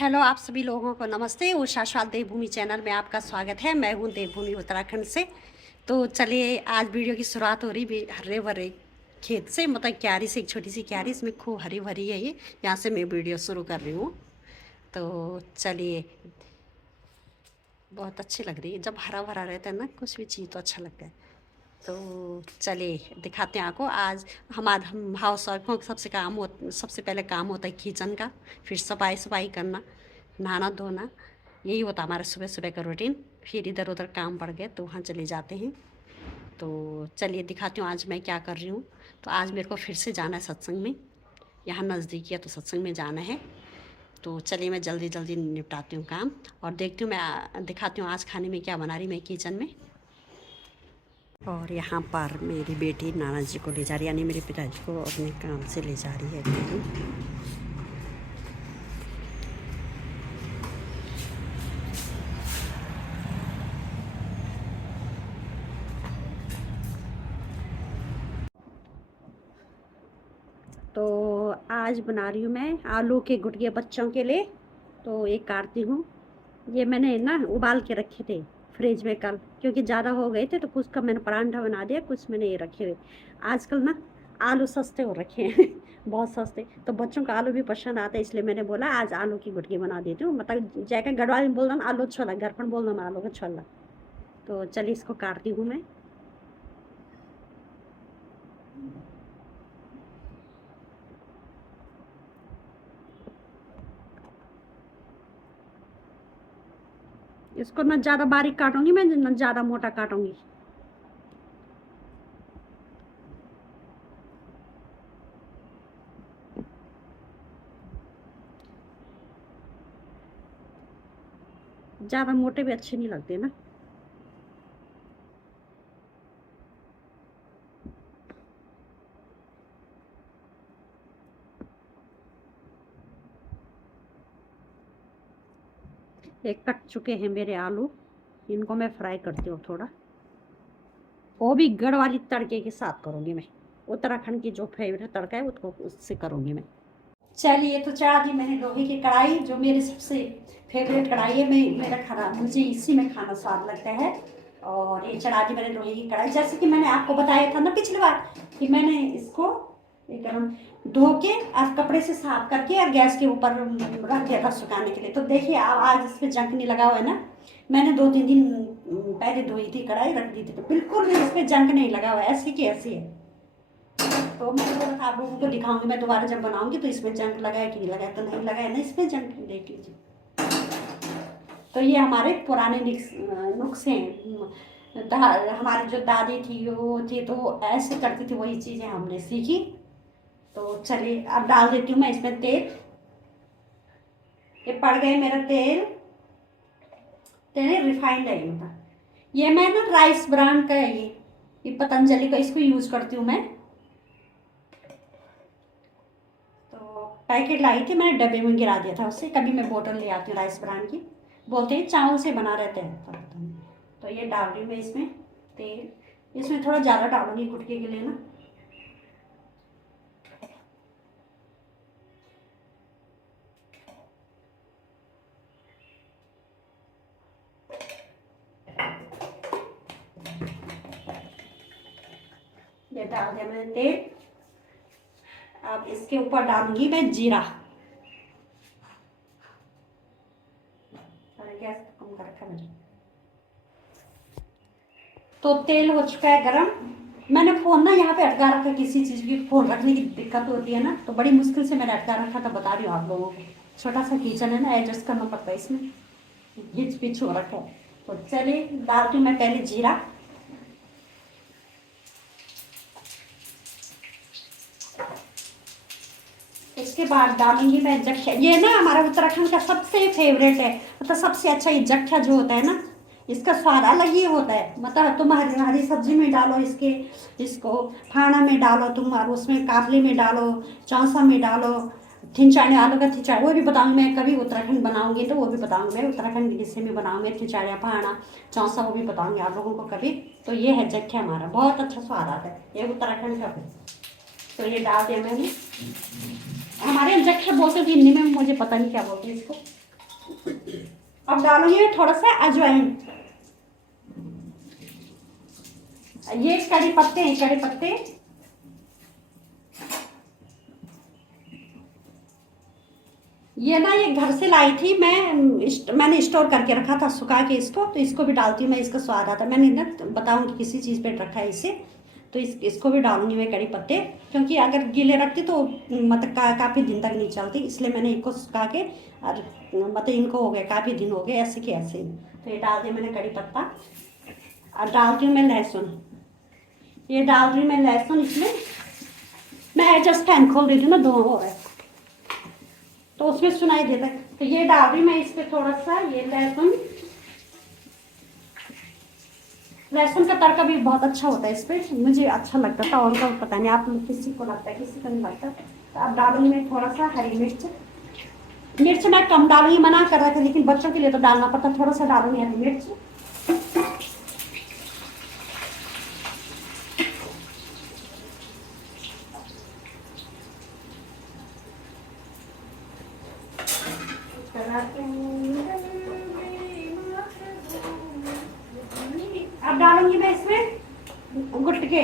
Hello, आप सभी लोगों को नमस्ते। उषा शाल देवभूमि चैनल में आपका स्वागत है। मैं हूं देवभूमि उत्तराखंड से। तो चलिए, आज वीडियो की शुरुआत हो रही भी हरे भरे खेत से, मतलब क्यारी से। एक छोटी सी क्यारी, इसमें खूब हरी भरी है ये। यहाँ से मैं वीडियो शुरू कर रही हूँ। तो चलिए, बहुत अच्छी लग रही है। जब हरा भरा रहता है ना कुछ भी चीज़, तो अच्छा लगता है। तो चलिए दिखाते हैं आपको। आज हम हाउस वाइफों का सबसे पहले काम होता है किचन का, फिर सफाई सफाई करना, नहाना धोना। यही होता है हमारा सुबह सुबह का रूटीन। फिर इधर उधर काम पड़ गए तो वहाँ चले जाते हैं। तो चलिए दिखाती हूँ आज मैं क्या कर रही हूँ। तो आज मेरे को फिर से जाना है सत्संग में। यहाँ नज़दीक है तो सत्संग में जाना है। तो चलिए मैं जल्दी जल्दी निपटाती हूँ काम, और देखती हूँ, मैं दिखाती हूँ आज खाने में क्या बना रही मैं किचन में। और यहाँ पर मेरी बेटी नाना जी को ले जा रही है, यानी मेरे पिताजी को अपने काम से ले जा रही है कहीं। तो आज बना रही हूँ मैं आलू के गुटिया बच्चों के लिए। तो एक काटती हूँ। ये मैंने ना उबाल के रखे थे फ्रिज में कल, क्योंकि ज़्यादा हो गए थे तो कुछ का मैंने परांठा बना दिया, कुछ मैंने ये रखे हुए। आजकल ना आलू सस्ते हो रखे हैं बहुत सस्ते। तो बच्चों को आलू भी पसंद आता है, इसलिए मैंने बोला आज आलू की गुटिया बना देती हूँ। मतलब जाकर गढ़वाल में बोल रहा हूँ आलू छोला, घर पर बोल रहा हूँ आलू का छोला। तो चलिए इसको काटती हूँ मैं। इसको ना ज़्यादा बारीक काटूंगी मैं, ना ज़्यादा मोटा काटूंगी। ज़्यादा मोटे भी अच्छे नहीं लगते ना। ये कट चुके हैं मेरे आलू। इनको मैं फ्राई करती हूँ थोड़ा। वो भी गढ़ वाली तड़के के साथ करूँगी मैं। उत्तराखंड की जो फेवरेट तड़का है उसको उससे करूँगी मैं। चलिए, तो चढ़ा दी मैंने लोहे की कढ़ाई, जो मेरी सबसे फेवरेट कढ़ाई है। मैं मेरा खाना, मुझे इसी में खाना स्वाद लगता है। और ये चढ़ा दी मैंने लोहे की कढ़ाई। जैसे कि मैंने आपको बताया था ना पिछली बार, कि मैंने इसको गरम धो के और कपड़े से साफ करके और गैस के ऊपर रख दिया था सुखाने के लिए। तो देखिए अब आज इस पर जंग नहीं लगा हुआ है ना। मैंने 2-3 दिन पहले धोई थी कढ़ाई, रख दी थी, तो बिल्कुल भी इस पर जंग नहीं लगा हुआ है, ऐसी की ऐसी है। तो मैं बोला था आप लोगों को दिखाऊंगी मैं दोबारा जब बनाऊंगी तो इसमें जंग लगा है कि नहीं लगा है। तो नहीं लगा है ना इसमें जंग, देख लीजिए। तो ये हमारे पुराने नुस्खे हैं। हमारी जो दादी थी वो थी तो ऐसे करती थी, वही चीज़ें हमने सीखी। तो चलिए अब डाल देती हूँ मैं इसमें तेल। ये पड़ गए मेरा तेल। तेल रिफाइंड है इनका। ये मैं ना राइस ब्रांड का है ये पतंजलि का, इसको यूज करती हूँ मैं। तो पैकेट लाई थी मैंने, डब्बे में गिरा दिया था उससे। कभी मैं बोतल ले आती हूँ राइस ब्रांड की। बोलते हैं चावल से बना रहते हैं। तो ये डाल रही हूँ मैं इसमें तेल। इसमें थोड़ा ज़्यादा डालूंगी गुटके के लिए ना। ये डाल दिया मैंने तेल। अब इसके ऊपर डालूंगी मैं जीरा। गैस कम कर रखा मैंने। तो तेल हो चुका है गरम। मैंने फ़ोन ना यहाँ पे अटका रखा, किसी चीज़ की फ़ोन रखने की दिक्कत होती है ना, तो बड़ी मुश्किल से मैंने अटका रखा था। बता रही हूँ आप लोगों को, छोटा सा किचन है ना, एडजस्ट करना पड़ता है इसमें। घिच पिच हो रखा है। तो चलिए डालती हूँ मैं पहले जीरा। इसके बाद डालूंगी मैं जख्या। ये ना हमारा उत्तराखंड का सबसे फेवरेट है, मतलब सबसे अच्छा ये जख्या जो होता है ना, इसका स्वाद अलग ही होता है। मतलब तुम हरी हरी सब्जी में डालो इसके, इसको फाना में डालो तुम, और उसमें काफले में डालो, चौंसा में डालो, थिनचाड़े आलू का थिचाड़, वो भी बताऊंगी मैं। कभी उत्तराखंड बनाऊंगी तो वो भी बताऊंगी मैं। उत्तराखंड की डिशे में बनाऊंगी थिचाड़िया, फाना, चौंसा, वो भी बताऊंगी आप लोगों को कभी। तो ये है जख्या, हमारा बहुत अच्छा स्वाद आता है, ये उत्तराखंड का है। तो ये डाल दिया मैंने। हमारे यहाँ जख्या बोलते थे हिंदी में, मुझे पता नहीं क्या बोलते हैं इसको। अब डालूंगी थोड़ा सा अजवाइन। ये कड़ी पत्ते हैं, कड़ी पत्ते। ये ना ये घर से लाई थी मैंने स्टोर करके रखा था सुखा के इसको, तो इसको भी डालती हूँ मैं, इसका स्वाद आता है। मैंने ना बताऊंगी किसी चीज़ पे रखा है इसे, तो इसको भी डालूंगी मैं कड़ी पत्ते, क्योंकि अगर गीले रखती तो मतलब काफ़ी दिन तक नहीं चलती, इसलिए मैंने इनको सुखा के और मतलब इनको हो गए काफ़ी दिन हो गए ऐसे के ऐसे ही। तो ये डाल दिया मैंने कड़ी पत्ता, और डालती हूँ मैं लहसुन। ये डाल रही हूँ मैं लहसुन इसमें। मैं जस्ट फैन खोल देती हूँ ना, दो हो रहा है तो उसमें सुनाई देता है। तो ये डाल रही मैं इस पे थोड़ा सा ये लहसुन। लहसुन का तड़का भी बहुत अच्छा होता है इस पे, मुझे अच्छा लगता था, और का पता नहीं आप लोग किसी को लगता है किसी को नहीं लगता। तो अब डालूंगी मैं थोड़ा सा हरी मिर्च। मिर्च मैं कम डालूंगी, मना कर रहा था, लेकिन बच्चों के लिए तो डालना पड़ता, थोड़ा सा डालूंगी हरी मिर्च। अब डालूंगी मैं इसमें गुटके।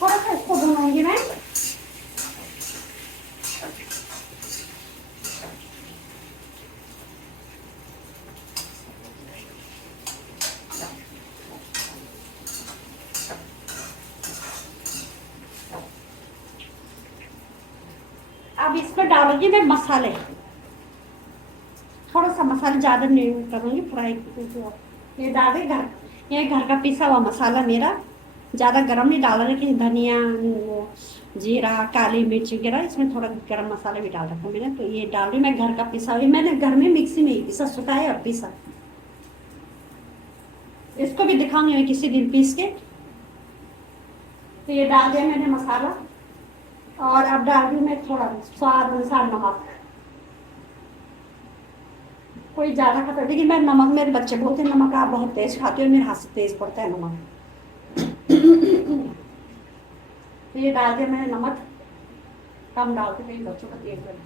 थोड़ा सा इसको भूनूंगी मैं। अब इसमें डालूंगी मैं मसाले, थोड़ा सा मसाला, ज़्यादा नहीं करूँगी फ्राई। ये डाल दे घर, ये घर का पिसा हुआ मसाला मेरा, ज़्यादा गरम नहीं डाला, लेकिन धनिया वो जीरा काली मिर्च वगैरह, इसमें थोड़ा गरम मसाला भी डाल रखा मैंने। तो ये डाल रही मैं घर का पिसा हुआ, मैंने घर में मिक्सी में ही पिसा, सुखाया और पिसा। इसको भी दिखाऊंगी मैं किसी दिन पीस के। तो ये डाल दिया मैंने मसाला, और अब डाल दी मैं थोड़ा स्वाद अनुसार नमक। कोई ज़्यादा खाता है, लेकिन मैं नमक, मेरे बच्चे बोलते हैं नमक आप बहुत तेज खाते हो, मेरे हाथ से तेज पड़ता है नमक। तो ये डाल दिया मैंने नमक, कम डालती मेरे बच्चों का तेज बना।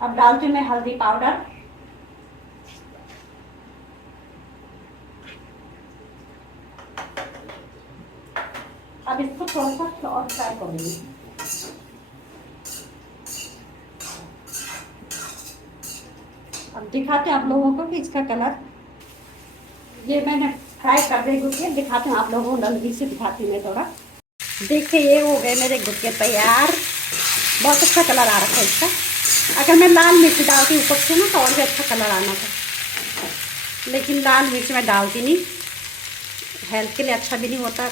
अब डालती हूँ मैं हल्दी पाउडर। अब इसको थोड़ा सा और फ्राई करूँगी। अब दिखाते हैं आप लोगों को कि इसका कलर, ये मैंने फ्राई कर दे गुटके, दिखाते हैं आप लोगों को, नजदीक से दिखाती हूँ मैं थोड़ा। देखिए ये हो गए मेरे गुटके तैयार, बहुत अच्छा कलर आ रहा है इसका। अगर मैं लाल मिर्च डालती ऊपर से ना तो और भी अच्छा कलर आना था, लेकिन लाल मिर्च मैं डालती नहीं, हेल्थ के लिए अच्छा भी नहीं होता,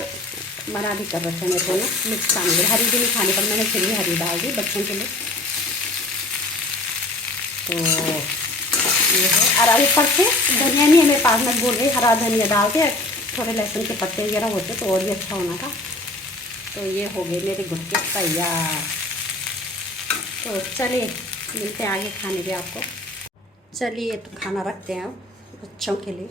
मना भी कर रखे मेरे को ना मिर्च खाने के, हरी भी नहीं खाने पर मैंने फिर भी हरी डाल दी बच्चों के लिए। तो ये है, और ऊपर से धनिया नहीं है मेरे पास, में बोल रही हरा धनिया डाल के, थोड़े लहसुन के पत्ते वगैरह होते तो और भी अच्छा होना था। तो ये हो गए मेरे गुटके तैयार। तो चलिए मिलते हैं आगे खाने के आपको। चलिए तो खाना रखते हैं अब बच्चों के लिए।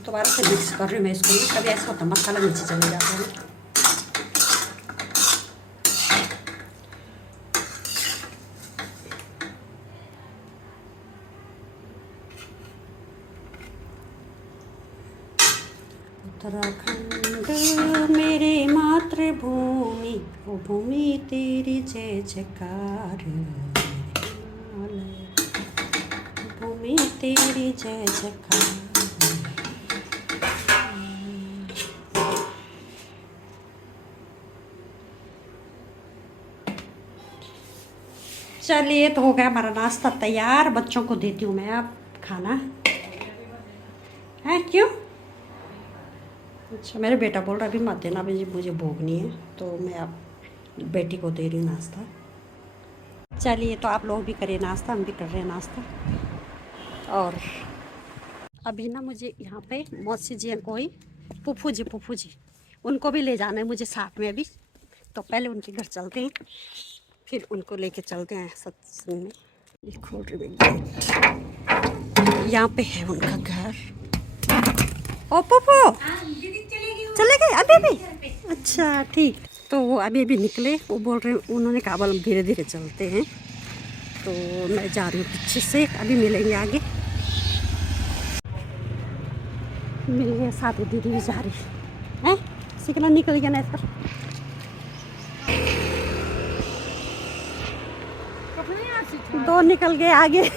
दोबारा से मिक्स कर रही हूँ मैं इसको, कभी ऐसा होता मसाला नीचे चले जाता है। उत्तराखंड मेरी मातृभूमि, ओ भूमि तेरी जय जयकार, भूमि तेरी जय जयकार। चलिए तो हो गया हमारा नाश्ता तैयार, बच्चों को देती हूँ मैं अब खाना। है क्यों? अच्छा मेरे बेटा बोल रहा अभी मत देना, अभी मुझे भूख नहीं है, तो मैं अब बेटी को दे रही हूँ नाश्ता। चलिए तो आप लोग भी करिए नाश्ता, हम भी कर रहे हैं नाश्ता। और अभी ना मुझे यहाँ पे मौसी जी कोई फूफू जी उनको भी ले जाना है मुझे साथ में अभी। तो पहले उनके घर चलते हैं, फिर उनको लेके चलते हैं सत्संग में। ये खोल रही गेट, यहाँ पे है उनका घर। ओ फूफू चले गए अभी भी? अच्छा ठीक। तो वो अभी अभी निकले, वो बोल रहे हैं, उन्होंने कहा बोल धीरे धीरे चलते हैं। तो मैं जा रही हूँ पीछे से, अभी मिलेंगे आगे। मिल गया, साथ दीदी भी जा रही है, सिकला निकल गया ना सर। दो निकल गए आगे। हाँ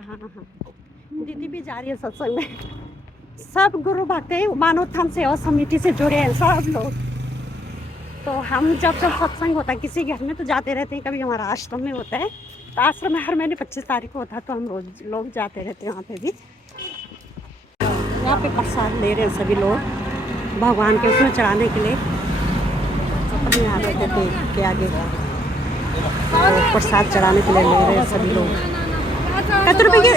हाँ, दीदी भी जा रही है सत्संग में। सब गुरु भक्ति मानवथान सेवा समिति से जुड़े हैं सब लोग। तो हम जब सत्संग होता है किसी घर में तो जाते रहते हैं। कभी हमारा आश्रम में होता है, तो आश्रम में हर महीने 25 तारीख को होता है, तो हम रोज लोग जाते रहते हैं वहाँ पे भी। यहाँ पे प्रसाद ले रहे हैं सभी लोग भगवान के उसमें चढ़ाने के लिए। अपने यहाँ पे के आगे प्रसाद चढ़ाने के लिए ले रहे हैं सभी लोग। कितने रुपए के?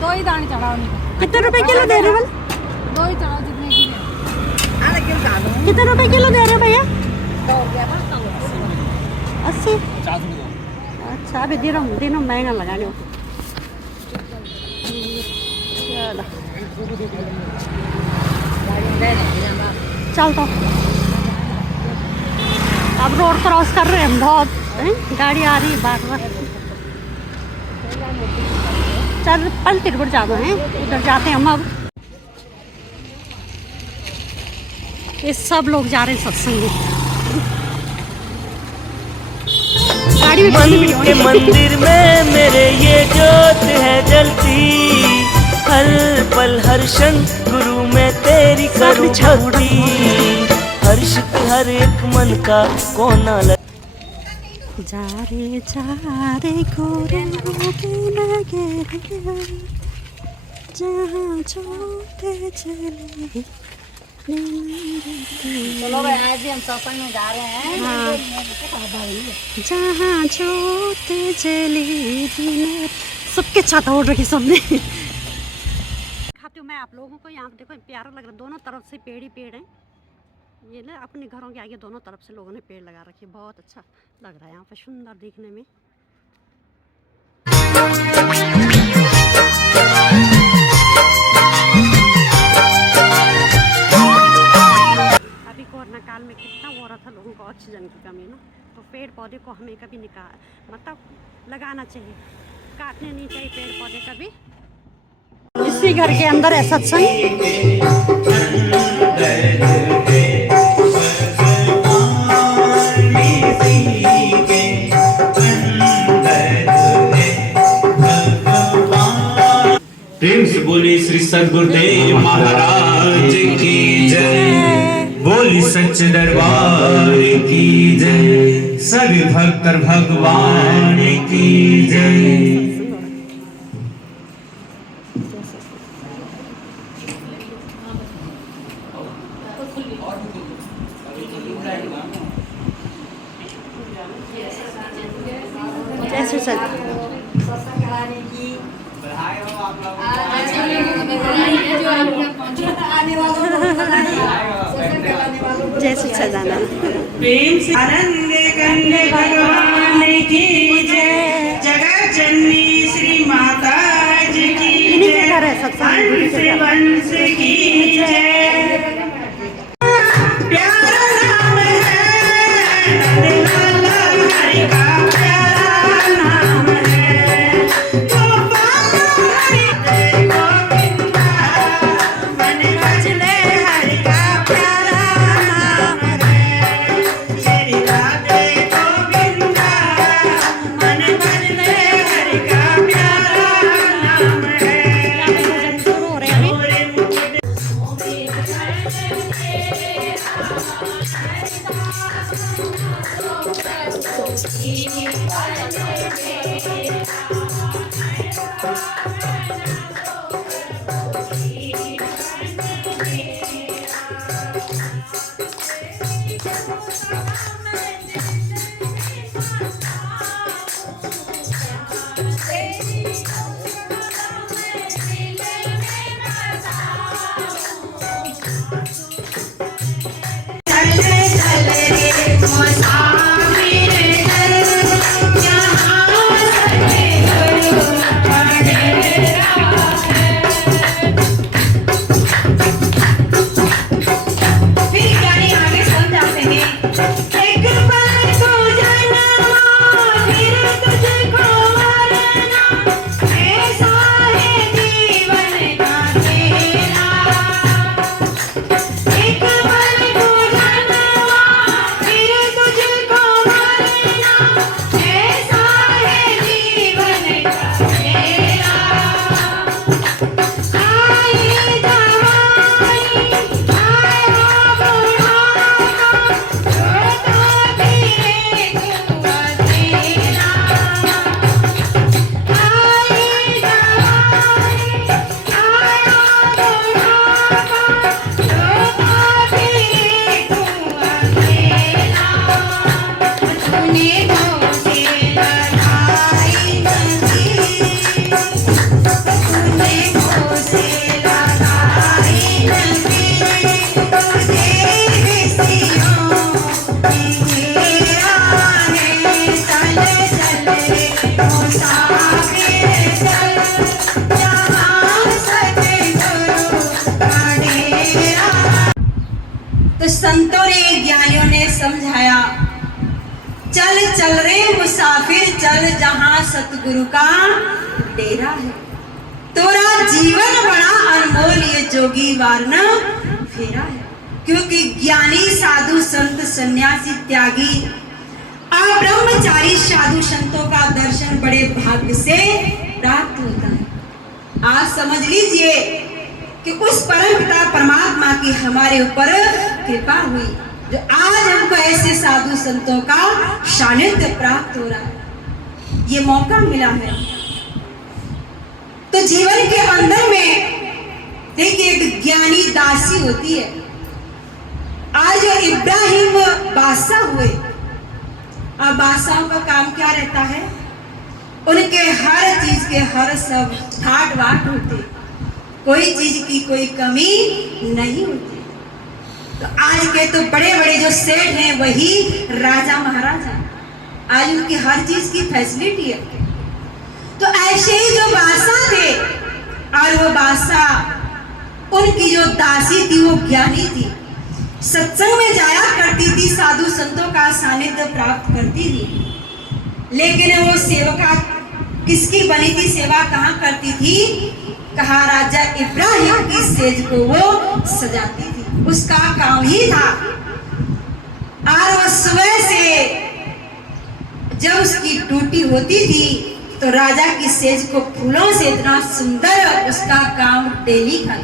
दो ही दाने चढ़ाओ। कितने रुपए किलो दे रहे हो? दो ही चढ़ाओ जितने की। कितने रुपए किलो दे रहे हो भैया? 80। अच्छा अभी दिनों महंगा लगा लो। चल तो अब रोड क्रॉस कर रहे हैं, बहुत गाड़ी आ रही है बार बार। चल पलटी पर जाना है, उधर जाते हैं हम। अब ये सब लोग जा रहे हैं सत्संग में। गाड़ी में मन के मंदिर में मेरे ये जोत है जलती, हर पल हर क्षण गुरु में तेरी करूं भक्ति, हर्ष हर एक मन का कोना जा रे गोरे के लगे जहाँ छोटे चले। चलो भाई आज भी हम सत्संग में जा रहे हैं। हाँ। जहाँ छोटे चले दिन सबके छाता उड़ रखी सबने। खाती हूँ मैं आप लोगों को। यहाँ देखो प्यारा लग रहा है, दोनों तरफ से पेड़ ही पेड़ हैं। ये ना अपने घरों के आगे दोनों तरफ से लोगों ने पेड़ लगा रखे, बहुत अच्छा लग रहा है यहाँ पे, सुंदर दिखने में। अभी कोरोना काल में कितना हो रहा था लोगों को ऑक्सीजन की कमी ना, तो पेड़ पौधे को हमें कभी मतलब लगाना चाहिए, काटने नहीं चाहिए पेड़ पौधे कभी। इसी घर के अंदर है सत्संग। प्रेम से बोले श्री सद्गुरुदेव महाराज की जय, बोली सच्चे दरबार की जय, सभी भक्त भगवान की जय। जैसे सर जैसे सजाना। प्रेम से आनंद कंद भगवान की जय, जगत जननी श्री माता जी की जय, हंस वंश की जय। प्यारा नाम है नंदलाला हरि का, प्यारा नाम है गोपाल हरि जय गोविंदा, मन भजले हरि का प्यारा नाम है, श्री राधे गोविंदा, मन भजले हरि का प्यारा नाम है। शुरू हो रहे हैं अभी। यहाँ सतगुरु का डेरा। तो संतों ने, ज्ञानियों ने समझाया, चल चल रे मुसाफिर चल जहां सतगुरु का डेरा है। तोरा जीवन बड़ा अनमोल ये जोगी वारना फेरा है। क्योंकि ज्ञानी साधु संत सन्यासी त्यागी और ब्रह्मचारी साधु संतों का दर्शन बड़े भाग्य से प्राप्त होता है। आज समझ लीजिए कि उस परम पिता परमात्मा की हमारे ऊपर कृपा हुई, जो आज हमको ऐसे साधु संतों का सानिध्य प्राप्त हो रहा है, ये मौका मिला है। तो जीवन के अंदर में देखिए एक ज्ञानी दासी होती है। आज जो इब्राहिम बादशाह हुए, और बादशाहों का काम क्या रहता है, उनके हर चीज के हर सब ठाट बाट होते, कोई चीज की कोई कमी नहीं होती। तो आज के तो बड़े बड़े जो सेठ हैं वही राजा महाराजा, आज उनकी हर चीज की फैसिलिटी है। तो ऐसे ही जो बादशाह थे, और वो बादशाह उनकी जो दासी थी वो ज्ञानी थी, सत्संग में जाया करती थी, साधु संतों का सानिध्य प्राप्त करती थी। लेकिन वो सेवका किसकी बनी थी, सेवा कहाँ करती थी, कहा राजा इब्राहिम की सेज को वो सजाती थी, उसका काम ही था। और वो सुबह से जब उसकी ड्यूटी होती थी तो राजा की सेज को फूलों से इतना सुंदर उसका काम डेली का।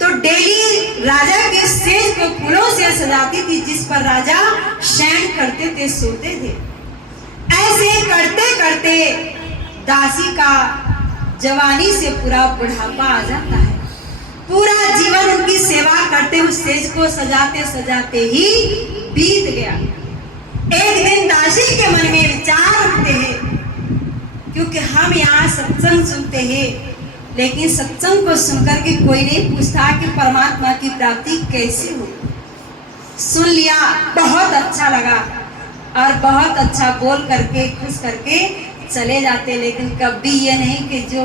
तो डेली राजा की सेज को फूलों से सजाती थी, जिस पर राजा शयन करते थे, सोते थे। ऐसे करते करते दासी का जवानी से पूरा बुढ़ापा आ जाता है। पूरा जीवन उनकी सेवा करते, उस सेज को सजाते सजाते ही बीत गया। एक दिन दासी के मन में विचार उठते हैं, क्योंकि हम यहाँ सत्संग सुनते हैं, लेकिन सत्संग को सुनकर के कोई नहीं पूछता कि परमात्मा की प्राप्ति कैसे हो। सुन लिया, बहुत अच्छा लगा और बहुत अच्छा बोल करके खुश करके चले जाते, लेकिन कभी ये नहीं कि जो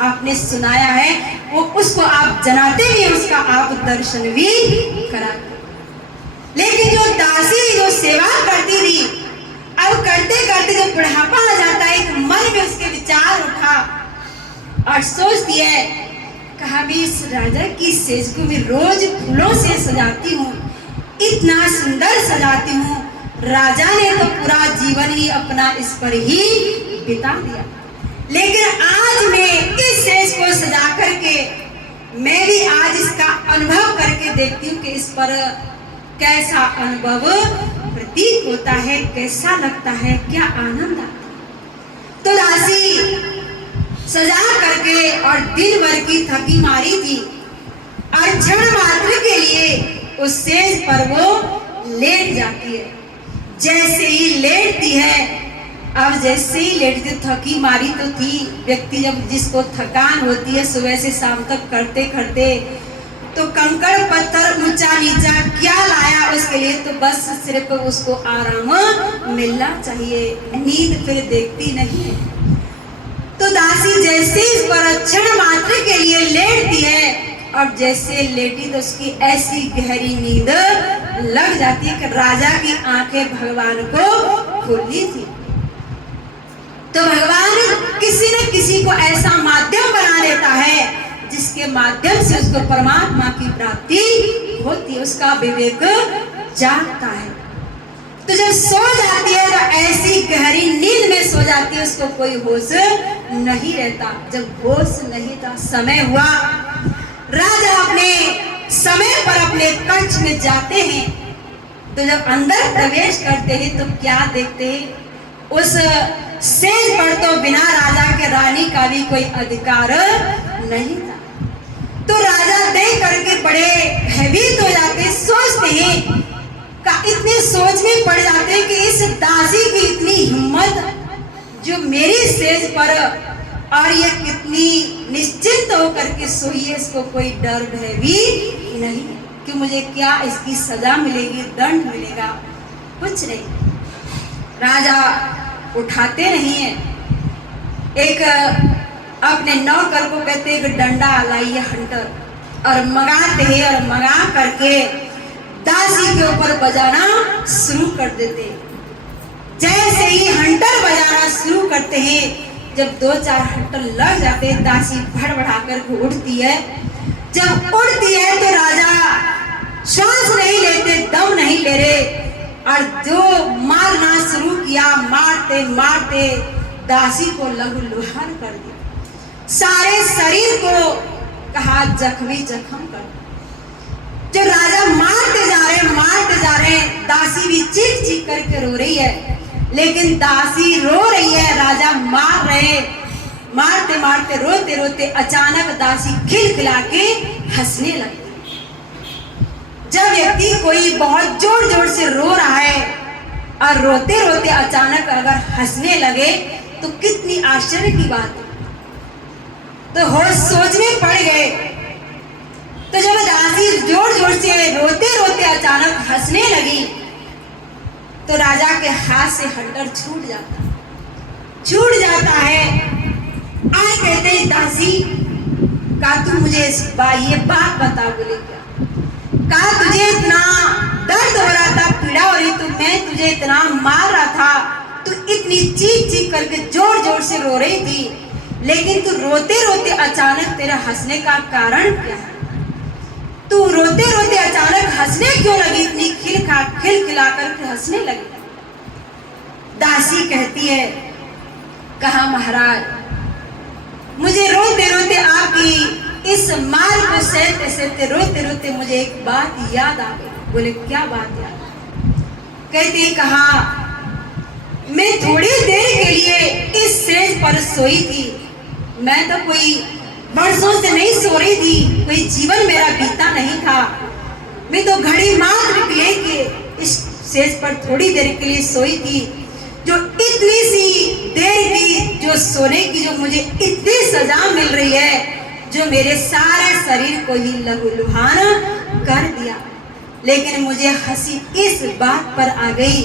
आपने सुनाया है वो उसको आप जनाते भी, उसका आप दर्शन भी कराते। लेकिन जो दासी जो सेवा करती थी, अब करते करते जब बुढ़ापा आ जाता है, एक मन में उसके विचार उठा और सोचती है, कहा भी इस राजा की सेज को मैं रोज फूलों से सजाती हूँ, इतना सुंदर सजाती हूँ, राजा ने तो पूरा जीवन ही अपना इस पर ही बिता दिया, लेकिन आज मैं इस सेज को सजा करके मैं भी आज इसका अनुभव करके देखती हूँ कि इस पर कैसा अनुभव प्रतीत होता है, कैसा लगता है, क्या आनंद आता है। तो दासी सजा करके और दिन भर की थकी मारी थी और क्षण मात्र के लिए उस सेज पर वो लेट जाती है। जैसे ही लेटती है, अब जैसे ही लेटती, थकी मारी तो थी, व्यक्ति जब जिसको थकान होती है सुबह से शाम तक करते करते, तो कंकड़ पत्थर ऊंचा नीचा क्या लाया उसके लिए, तो बस सिर्फ उसको आराम मिलना चाहिए, नींद फिर देखती नहीं है। तो दासी जैसे इस पर क्षण मात्र के लिए लेटती है, और जैसे लेटी तो उसकी ऐसी गहरी नींद लग जाती है कि राजा की आंखें भगवान को खुली थी। तो भगवान किसी न किसी को ऐसा माध्यम बना देता है जिसके माध्यम से उसको परमात्मा की प्राप्ति होती है, उसका विवेक जागता है। तो जब सो जाती है तो ऐसी गहरी नींद में सो जाती है, उसको कोई होश नहीं रहता। जब होश नहीं था, समय हुआ, राजा अपने समय पर अपने कक्ष में जाते हैं, तो जब अंदर प्रवेश करते हैं तो क्या देखते हैं, उस सेज पर तो बिना राजा के रानी का भी कोई अधिकार नहीं था। तो राजा देख करके बड़े भयभीत हो जाते, सोचते हैं, का इतने सोच में पड़ जाते हैं कि इस दासी की इतनी हिम्मत जो मेरी सेज पर, और ये कितनी निश्चिंत होकर के सोई है, इसको कोई डर भय भी नहीं कि मुझे क्या इसकी सजा मिलेगी, दंड मिलेगा, कुछ नहीं। राजा उठाते नहीं है। एक अपने नौकर को कहते हैं कि डंडा लाइए हंटर, और मंगाते हैं और मंगा करके दासी के ऊपर बजाना शुरू कर देते हैं। जैसे ही हंटर बजाना शुरू करते हैं, जब 2-4 हंटर लग जाते हैं, दासी भड़बड़ा कर उठती है। जब उड़ती है तो राजा श्वास नहीं लेते, दम नहीं ले रहे, और जो मारना शुरू किया, मारते मारते दासी को लहूलुहान कर दिया। सारे शरीर को कहा जख्मी जख्म कर। जो राजा मारते जा रहे, दासी भी चीख चीख करके रो रही है। लेकिन दासी रो रही है, राजा मार रहे, मारते मारते रोते रोते अचानक दासी खिलखिला के हंसने लगी। जब व्यक्ति कोई बहुत जोर जोर से रो रहा है और रोते रोते अचानक अगर हंसने लगे तो कितनी आश्चर्य की बात है। तो होश सोच में पड़ गए। तो जब दासी जोर जोर से रोते रोते अचानक हंसने लगी तो राजा के हाथ से हंटर छूट जाता है। आज कहते हैं दासी का तू मुझे ये बात बता। बोले क्या? कहा तुझे इतना दर्द हो रहा था, पीड़ा हो रही, तो मैं तुझे इतना मार रहा था, तू इतनी चीख चीख करके जोर जोर से रो रही थी, लेकिन तू रोते रोते अचानक तेरा हंसने का कारण क्या है? तू रोते रोते अचानक हंसने क्यों लगी? इतनी खिलखिला करके हंसने लगी। दासी कहती है, कहा महाराज, मुझे रोते रोते आपकी इस मार को सहते सहते रोते रोते मुझे एक बात याद आ गई। बोले क्या बात याद? कहती, कहा मैं थोड़ी देर के लिए इस सेज पर सोई थी। मैं तो कोई वर्षों से नहीं सो रही थी, कोई जीवन मेरा बीता नहीं था। मैं तो घड़ी मात्र लेके इस सेज पर थोड़ी देर के लिए सोई थी। जो इतनी सी देर की जो सोने की जो मुझे इतनी सजा मिल रही है, जो मेरे सारे शरीर को ही लहूलुहान कर दिया। लेकिन मुझे हंसी इस बात पर आ गई,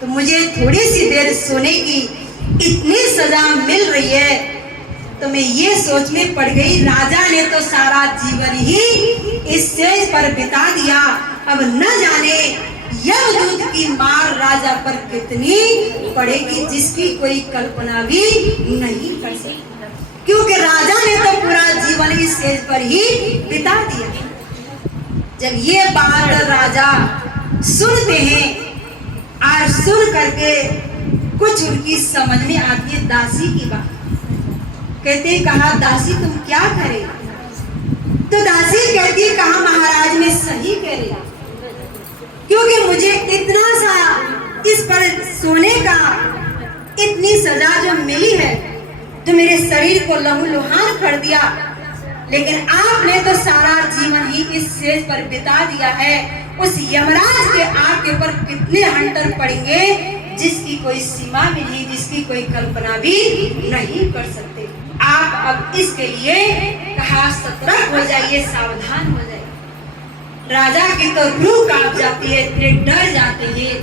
तो मुझे थोड़ी सी देर सोने की इतनी सजा मिल रही है, तो मैं ये सोच में पड़ गई, राजा ने तो सारा जीवन ही इस सेज पर बिता दिया। अब न जाने यमदूत की मार राजा पर कितनी पड़ेगी, जिसकी कोई कल्पना भी नहीं कर सकती, क्योंकि राजा ने तो पूरा जीवन इस सेज पर ही बिता दिया। जब ये बात राजा सुनते हैं और सुन करके कुछ उनकी समझ में आती है दासी की बात। कहते, कहा दासी तुम क्या करे? तो दासी कहती, कहा महाराज मैं सही कह रही, क्योंकि मुझे इतना सा इस पर सोने का इतनी सजा जो मिली है, तो मेरे शरीर को लहूलुहान कर दिया। लेकिन आपने तो सारा जीवन ही इस सेज पर बिता दिया है। उस यमराज के आपके ऊपर कितने हंटर पड़ेंगे, जिसकी कोई सीमा भी नहीं, जिसकी कोई कल्पना भी नहीं कर सकते। आप अब इसके लिए कहा सतर्क हो जाइए, सावधान हो जाइए। राजा की तो रूह कांप जाती है, इतने डर जाते हैं।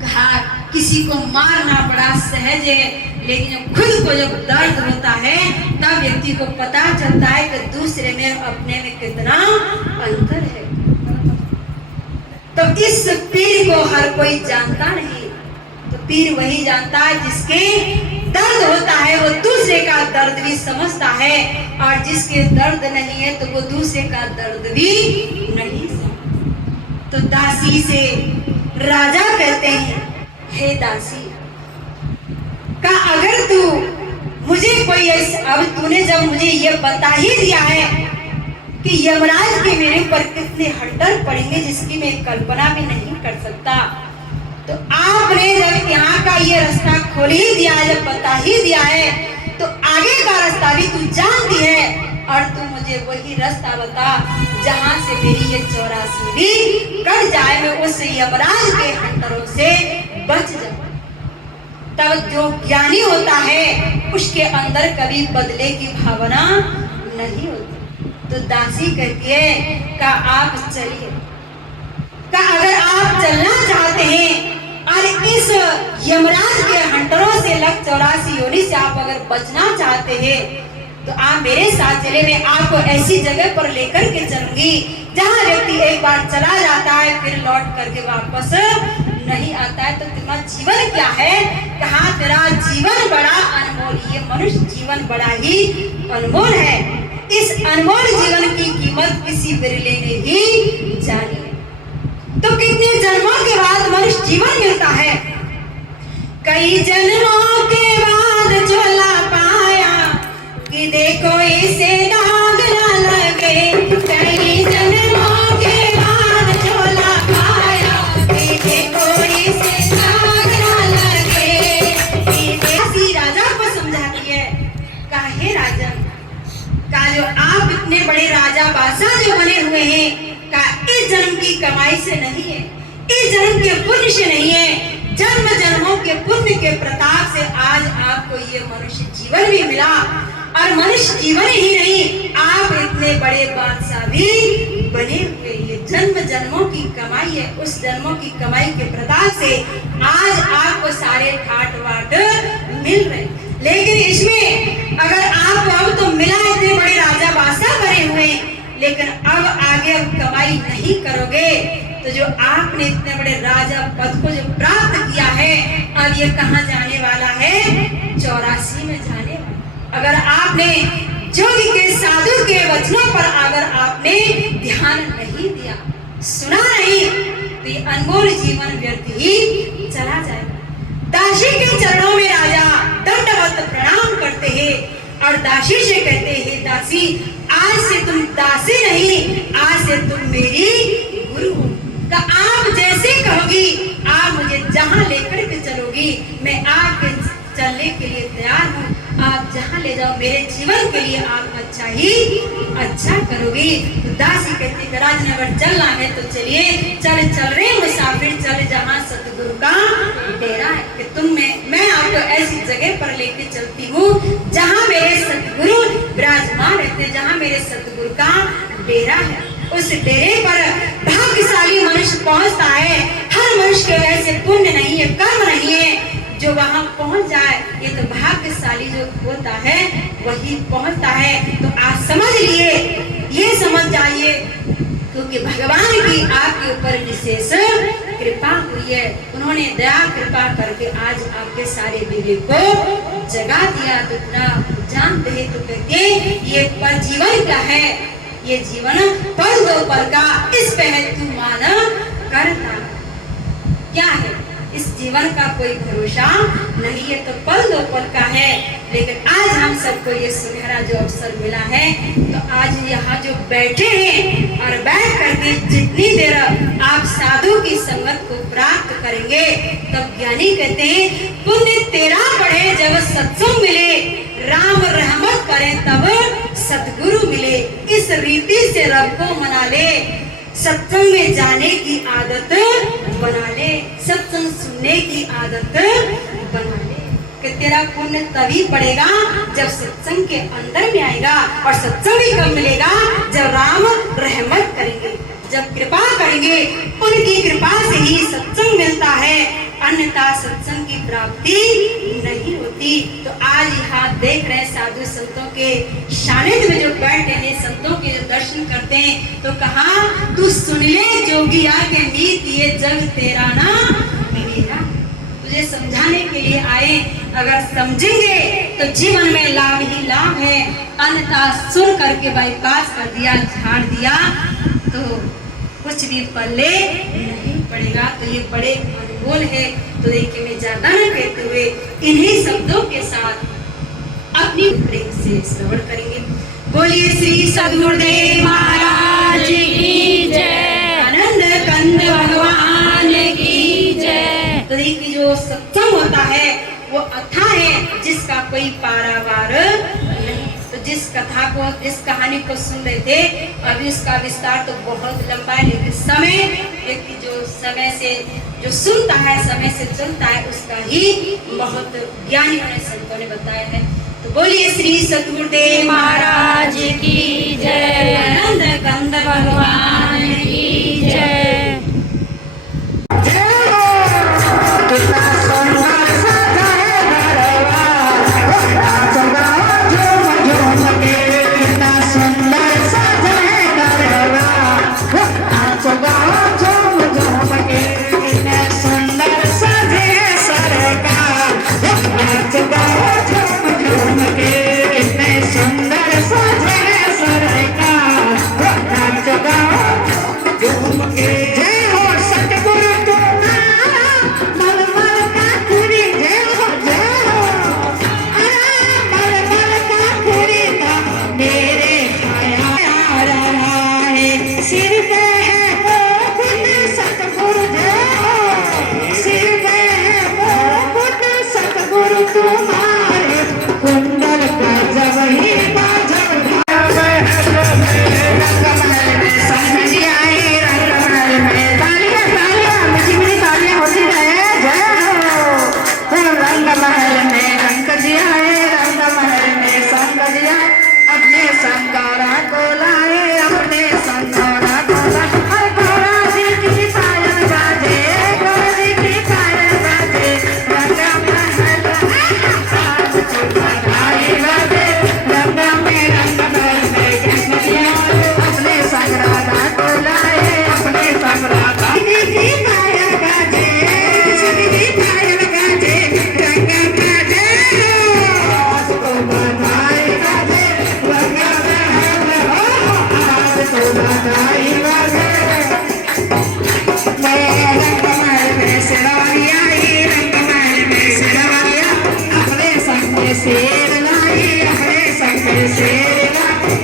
कहा किसी को मारना बड़ा सहज है, लेकिन खुद को जब दर्द होता है तब व्यक्ति को पता चलता है कि दूसरे में अपने में कितना अंतर है। तो इस पीर को हर कोई जानता नहीं, तो पीर वही जानता है जिसके दर्द होता है, वो दूसरे का दर्द भी समझता है, और जिसके दर्द नहीं है तो वो दूसरे का दर्द भी नहीं समझता। तो दासी से राजा कहते हैं, हे दासी का अगर तू मुझे कोई अब तूने जब मुझे ये बता ही दिया है कि यमराज के मेरे ऊपर कितने हंटर पड़ेंगे, जिसकी मैं कल्पना भी नहीं कर सकता, तो आपने जब यहाँ का ये रास्ता खोल ही दिया है, जब बता ही दिया है, तो आगे का रास्ता भी तू जानती है, और तू मुझे वही रास्ता बता जहाँ से मेरी ये 84 भी कट जाए, मैं उस यमराज के हंटरों से बच जाऊं। तब जो ज्ञानी होता है उसके अंदर कभी बदले की भावना नहीं होती। तो दासी कहती है का आप चलिए, का अगर आप चलना चाहते हैं और इस यमराज के हंटरों से लग 84 योनि से आप अगर बचना चाहते हैं, तो आप मेरे साथ चले, मैं आपको ऐसी जगह पर लेकर के चलूंगी जहाँ व्यक्ति एक बार चला जाता है फिर लौट करके वापस नहीं आता है। तो तुम्हारा जीवन क्या है? कहा तेरा जीवन बड़ा अनमोल, ये मनुष्य जीवन बड़ा ही अनमोल है। इस अनमोल जीवन की कीमत किसी बिरले ने ही जानी। तो कितने जन्मों के बाद मनुष्य जीवन मिलता है? कई जन्मों के बाद झोला पाया कि देखो इसे दाग न लगे। कई जन्मों के बाद झोला पाया कि देखो इसे दाग न लगे। ऐसी राजा को समझाती है, काहे राजन का जो आप इतने बड़े राजा बादशाह जो बने हुए हैं, का इस जन्म की कमाई से नहीं है, इस जन्म के पुण्य से नहीं है, जन्म जन्मों के पुण्य के प्रताप से आज आपको ये मनुष्य जीवन भी मिला। और मनुष्य जीवन ही नहीं, आप इतने बड़े बादशाह भी बने हुए। ये जन्म जन्मों की कमाई है, उस जन्मों की कमाई के प्रताप से आज आपको सारे ठाट वाट मिल रहे। लेकिन इसमें अगर आपको अब तो मिला, इतने बड़े राजा बादशाह बने हुए, लेकिन अब आगे अब कमाई नहीं करोगे तो जो आपने इतने बड़े राजा पद को जो प्राप्त किया है, अब ये कहाँ जाने वाला है? 84 में जाने वाला। अगर आपने जोगी के साधु के वचनों पर अगर आपने ध्यान नहीं दिया, सुना नहीं, तो ये अनमोल जीवन व्यर्थ ही चला जाएगा। दासी के चरणों में राजा दंडवत प्रणाम करते हैं और दासी से कहते हैं, दासी आज से तुम दासी नहीं, आज से तुम मेरी गुरु हो। तो आप जैसे कहोगी, आप मुझे जहाँ लेकर के चलोगी, मैं आपके चलने के लिए तैयार हूँ। आप जहाँ ले जाओ, मेरे जीवन के लिए आप अच्छा ही अच्छा करोगी। तो दासी कहती, राजनगर चलना है तो चलिए, चल चल रहे मुसाफिर, चल जहाँ सतगुरु का डेरा है। कि तुम मैं आपको ऐसी जगह पर लेके चलती हूँ जहाँ मेरे सतगुरु विराजमान रहते, जहाँ मेरे सतगुरु का डेरा है। उस डेरे पर भाग्यशाली मनुष्य पहुँचता है। हर मनुष्य के ऐसे पुण्य नहीं है, कर्म नहीं है जो वहां पहुंच जाए। ये तो भाग्यशाली जो होता है वही पहुंचता है। तो आज समझ लिए, ये समझ जाइए, क्योंकि भगवान की आपके ऊपर विशेष कृपा हुई है। उन्होंने दया कृपा करके आज आपके सारे दिव्य को जगा दिया। तो जानते हैं तो कहते ये पर जीवन क्या है? ये जीवन पल दो पल का, इस पहल तू मान करता क्या है? इस जीवन का कोई भरोसा नहीं है, तो पल दो पल का है। लेकिन आज हम सबको ये सुनहरा जो अवसर मिला है, तो आज यहाँ जो बैठे हैं और बैठ करके जितनी देर आप साधु की संगत को प्राप्त करेंगे, तब ज्ञानी कहते हैं पुण्य तेरा बढ़े जब सत्संग मिले, राम रहमत करे तब सतगुरु मिले। इस रीति से रब को मना ले, सत्संग में जाने की आदत बना ले, सत्संग सुनने की आदत बना ले। कि तेरा पुण्य तभी बढ़ेगा जब सत्संग के अंदर में आएगा। और सत्संग भी कब मिलेगा? जब राम रहमत करेंगे, जब कृपा करेंगे, उनकी कृपा से ही सत्संग मिलता है, अन्यथा सत्संग की प्राप्ति नहीं होती। तो आज यहाँ देख रहे साधु संतों के सानिध्य में जो बैठे हैं, संतों के जो दर्शन करते हैं, तो कहा तू सुन ले जोगिया के मीत, ये जग तेरा ना मेरा। तुझे समझाने के लिए आए, अगर समझेंगे तो जीवन में लाभ ही लाभ है, अन्यथा सुन करके बाईपास कर दिया, झाड़ दिया, तो कुछ भी पल्ले नहीं पड़ेगा। तो ये बड़े अनमोल है। तो देखिए, मैं ज्यादा न कहते हुए इन्हीं शब्दों के साथ अपनी प्रेम से श्रवण करेंगे। बोलिए श्री सद्गुरुदेव महाराज की जय, आनंद कंद भगवान की जय। तो देखिए, जो सत्संग होता है वो अथाह है, जिसका कोई पारावार नहीं। तो जिस कथा को, जिस कहानी को सुन रहे थे, अभी उसका विस्तार तो बहुत लंबा है, लेकिन समय व्यक्ति जो समय से जो सुनता है, समय से चलता है, उसका ही बहुत ज्ञानी होने संतों ने बताया है। तो बोलिए श्री सद्गुरुदेव महाराज की जय, आनंद कंद भगवान की जय। Thank you.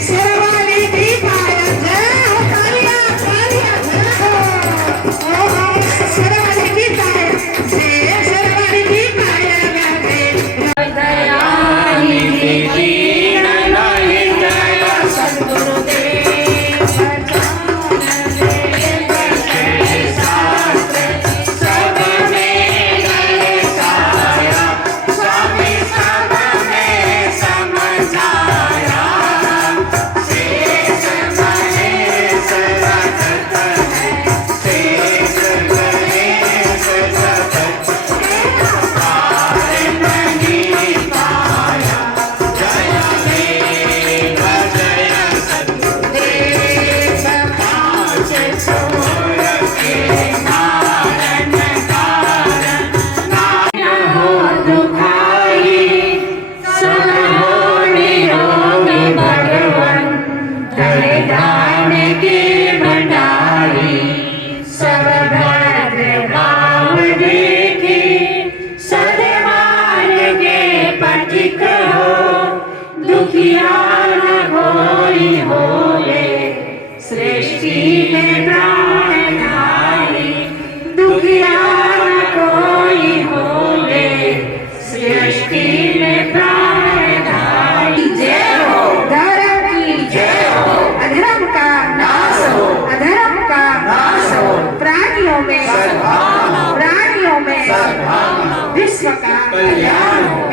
शेरवाली की पायल जय हो कालिया कालिया जय हो शेरवाली की पायल शेरवाली की पायल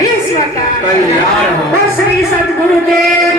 विश्व का कल्याण हो। श्री सद्गुरुदेव